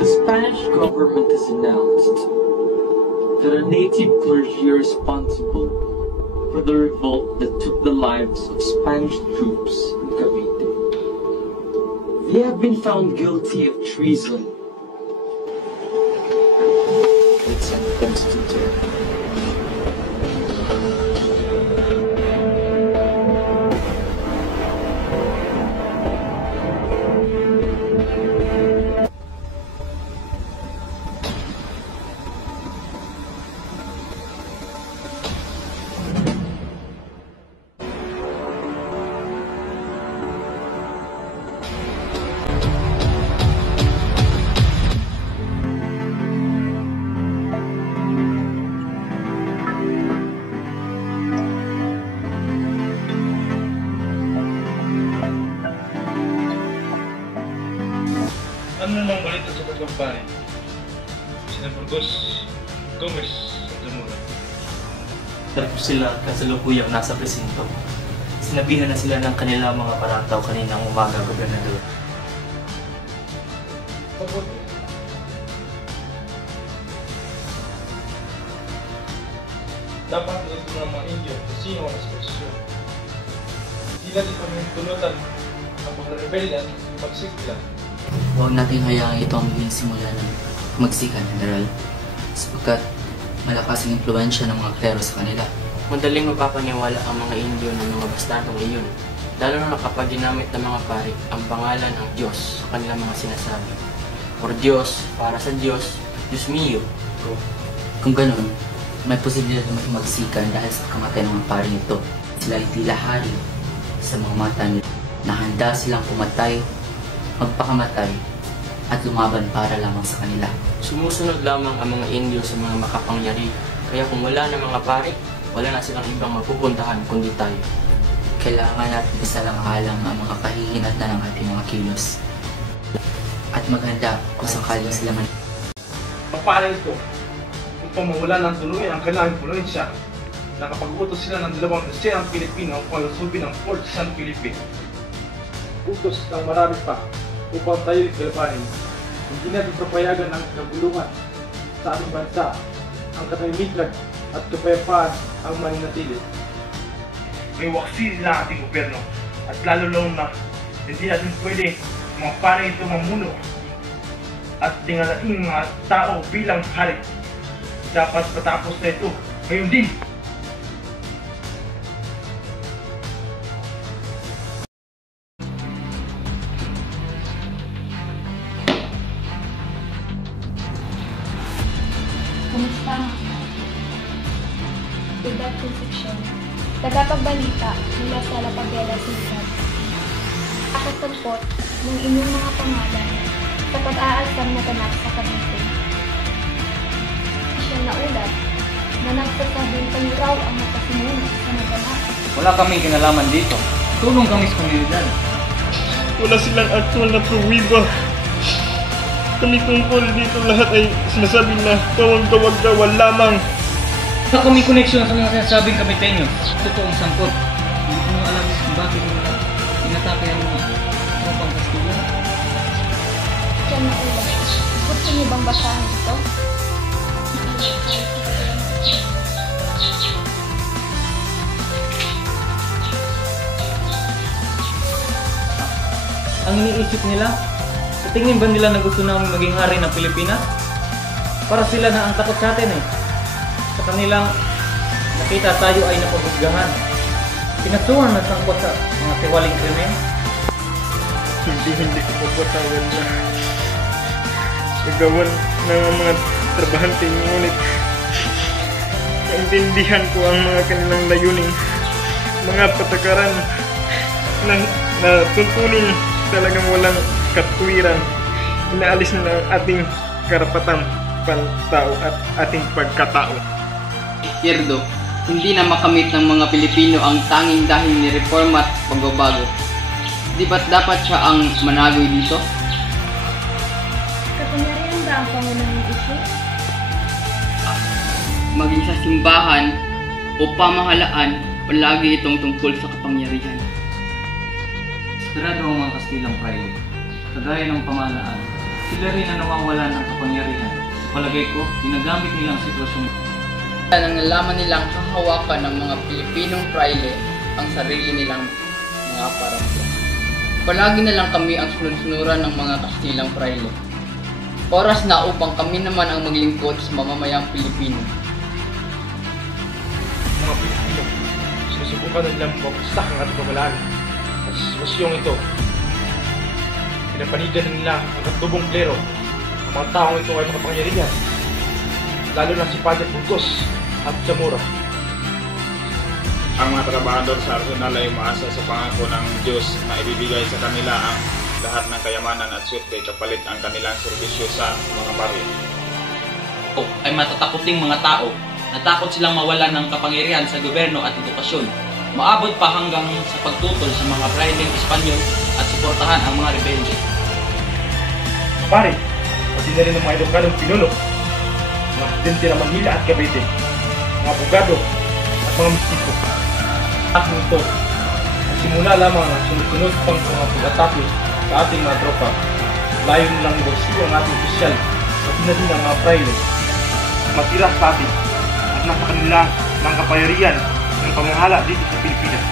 The Spanish government has announced that a native clergy are responsible for the revolt that took the lives of Spanish troops in Cavite. They have been found guilty of treason and sentenced to death. Ano namang balita sa pagkampanya? Sina Burgos, Gomez, at Zamora. Tapos sila kasalukuyang nasa presinto. Sinabihan na sila ng kanilang mga parataw kaninang umaga, Gobernador. Dapat ito ng mga Indio kung sino ang posisyon. Hindi natin pamintulutan ang mga rebelde at magsigla. Huwag natin hayaang ito ang maging simula ng magsikan, General, sapagkat malakas ang impluensya ng mga klero sa kanila. Madaling mapapaniwala ang mga Indio ng mga bastardong iyon, lalo na kapag ginamit ng mga pari ang pangalan ng Diyos sa kanilang mga sinasabi. Por Diyos, para sa Diyos, Diyos mio. Kung ganun, may posibilidad na maging magsikan dahil sa kamatay ng mga paring ito. Sila ay tila hari sa mga mata nila na handa silang pumatay, magpakamatay, at lumaban para lamang sa kanila. Sumusunod lamang ang mga Indio sa mga makapangyari, kaya kung wala na mga pari, wala na silang ibang mapupuntahan kundi tayo. Kailangan natin isalang-alang ang mga kahihinat na ng ating mga kilos at maghanda kung sakaling sila man. Magpala ito, upang mawala ng tuluyan ang kailangang influensya, nakapag-utos sila ng 200 Pilipino ang palusubin ng Fort San Felipe. Utos ng marami pa upang tayo ikalabanin. Hindi natin papayagan ang kagulungan sa ating bansa, ang katahimikan at kapayapaan ang maninatili. May waksi na ating gobyerno at lalo na hindi natin pwede mga pare ito mamuno at tingalaing mga tao bilang hari. Dapat patapos na ito ngayon din. Kumusta? Edad Concepcion, tagapagbalita mula sa La Pabela Ciudad. Nakasagpot ng inyong mga pangalan sa pag-aalsam na ganap sa Cavite. Siyang naulat na nagsasabing kayo raw ang nakasimuno sa naganap. Wala kaming kinalaman dito. Tulong kami sa komunidad. Wala silang aktual na pruwiba. Kami tungkol dito lahat ay sinasabi na kawag-kawag-kawal lamang. Wala kaming koneksyon sa mga sinasabing Caviteño. Totoong sangkot. Hindi ko na alam kung bakit nila inatake ang mga tropang Kastila. Siyang naulat Gusto niyo bang basahin ito? Ang iniisip nila, sa tingin ba nila na gusto namin maging hari ng Pilipinas? Para sila na ang takot sa atin eh. Sa kanilang nakita tayo ay napahusgahan. Pinasuhan na sangkot sa mga tiwaling krimen. Hindi ko mapatawan na nagawan ng mga trabahante, ngunit naintindihan ko ang mga kanilang layuning, mga patakaran na tuntunin talagang walang katwiran. Inaalis na ang ating karapatan pantao at ating pagkatao. Izquierdo, hindi na makamit ng mga Pilipino ang tanging dahil ni reforma at pagbabago. Di ba't dapat siya ang managoy dito? Kapangyarihan ba ang pangunahing isyu? Maging sa simbahan o pamahalaan, palagi itong tungkol sa kapangyarihan. Sigurado ang mga Kastilang Praile, kagaya ng pamahalaan, sila rin na nawawalan ng kapangyarihan. Palagay ko, ginagamit nila ang sitwasyon. Nang nalaman nilang hahawakan ng mga Pilipinong Praile ang sarili nilang mga aparador. Palagi na lang kami ang sunod-sunuran ng mga Kastilang Praile. Oras na upang kami naman ang maglingkod sa mamamayang Pilipino. Mga Pilipino, sinusubukan na nilang mabagsak ang ating pamahalaan. At sa sitwasyong ito, pinapanigan nila ang katubong klero. Ang mga taong ito ay makapangyarihan, lalo na si Padre Burgos at Zamora. Ang mga trabahador sa arsenal ay umaasa sa pangako ng Diyos na ibibigay sa kanila ang lahat ng kayamanan at swerte kapalit ang kanilang serbisyo sa mga baryo. Ay matatakoting mga tao. Natakot silang mawalan ng kapangyarihan sa gobyerno at edukasyon. Maabot pa hanggang sa pagtutol sa mga praileng Espanyol at suportahan ang mga rebelde. Pare, pati na rin ang mga edukadong pinuno, mga presidente ng Manila at Cavite, mga abogado at mga mistiko. At nito, simula lamang ang sunod-sunod pang mga pag-atake sa ating mga tropa. Layo nilang ibagsiyo ang ating opisyal, pati na din ang mga praile. Matira sa atin at nasa kanila ng kapangyarihan ng pamahala dito sa Pilipinas.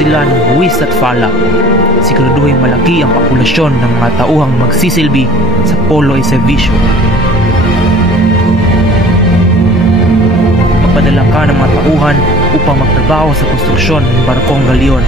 Sila ng buwis at falak. Siguraduhin malaki ang populasyon ng mga tauhang magsisilbi sa polo ay servisyo. Magpadala ka ng mga tauhan upang magtrabaho sa konstruksyon ng barkong galyon.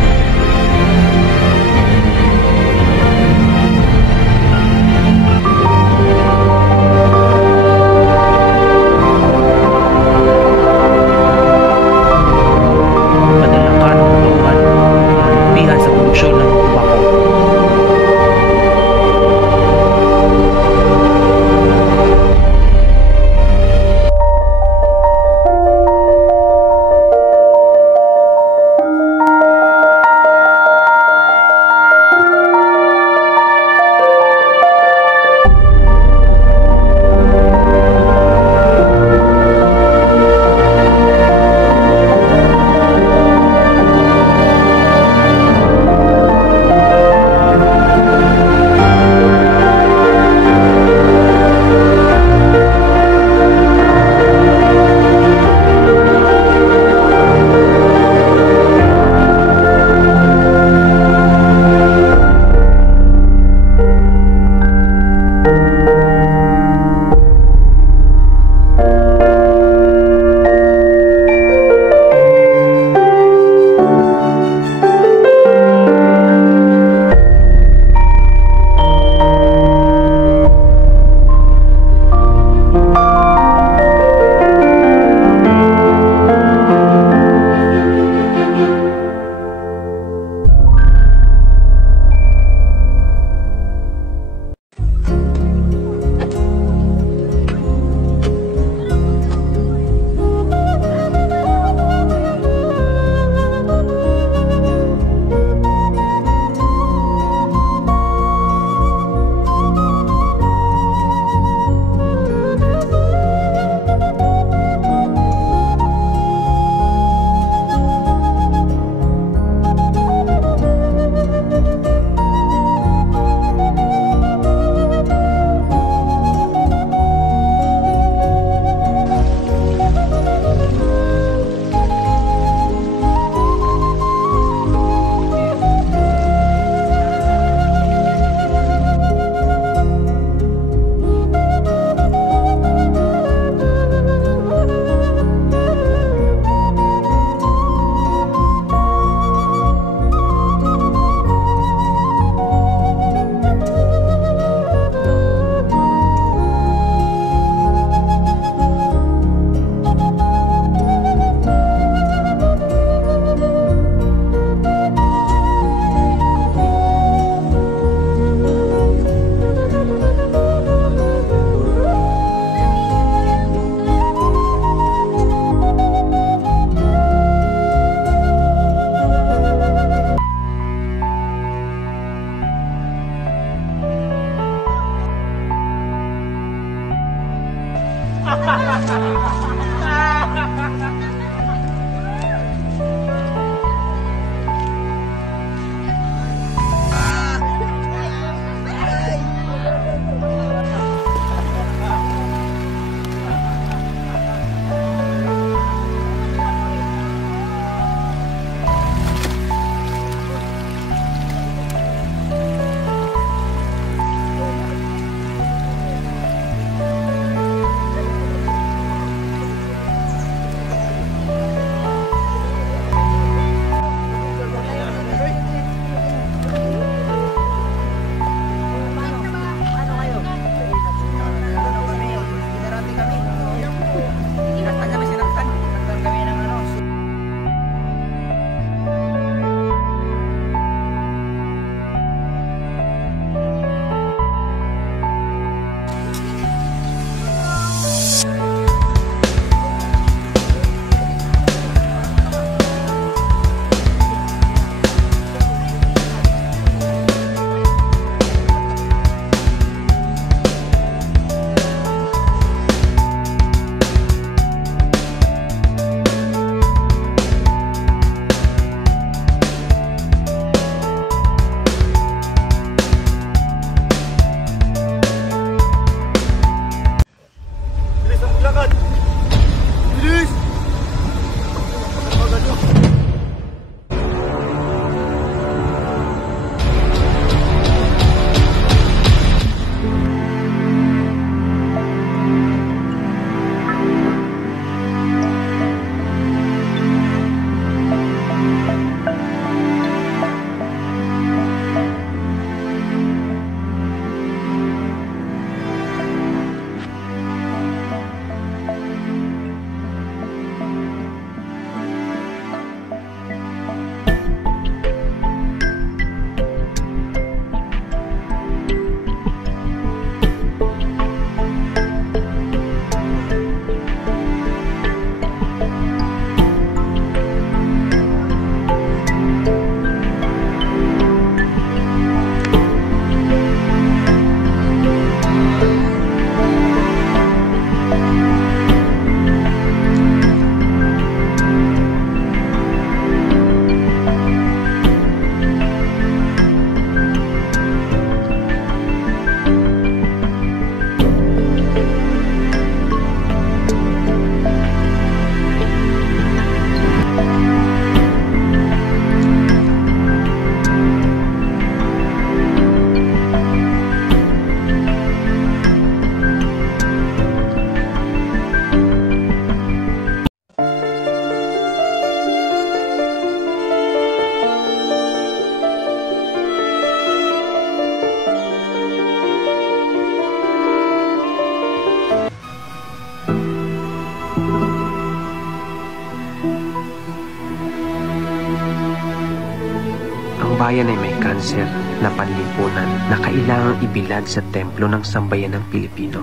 bayan ay may kanser na panlipunan na kailangang ibilad sa templo ng sambayan ng Pilipino.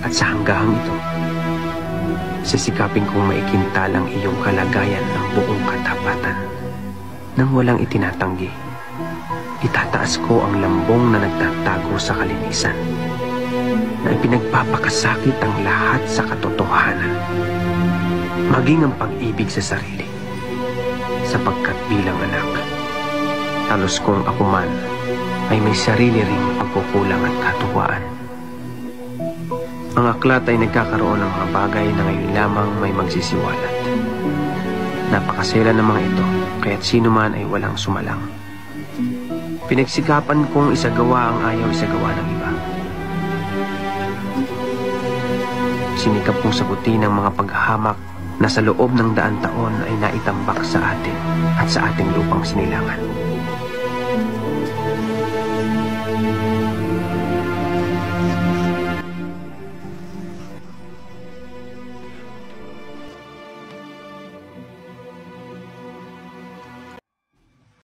At sa hanggahang ito, sisikapin kong maikintal ang iyong kalagayan ng buong katapatan. Nang walang itinatanggi, itataas ko ang lambong na nagtatago sa kalinisan, na ipinagpapakasakit ang lahat sa katotohanan, maging ang pag-ibig sa sarili, sapagkat bilang anak, halos kung ako man ay may sarili ring pagkukulang at katuwaan. Ang aklat ay nagkakaroon ng mga bagay na ngayon lamang may magsisiwalat. Napakasela ng mga ito, kaya't sino man ay walang sumalang. Pinagsikapan kong isagawa ang ayaw isagawa ng iba. Sinikap kong sagutin ang mga paghahamak na sa loob ng 100 taon ay naitambak sa atin at sa ating lupang sinilangan.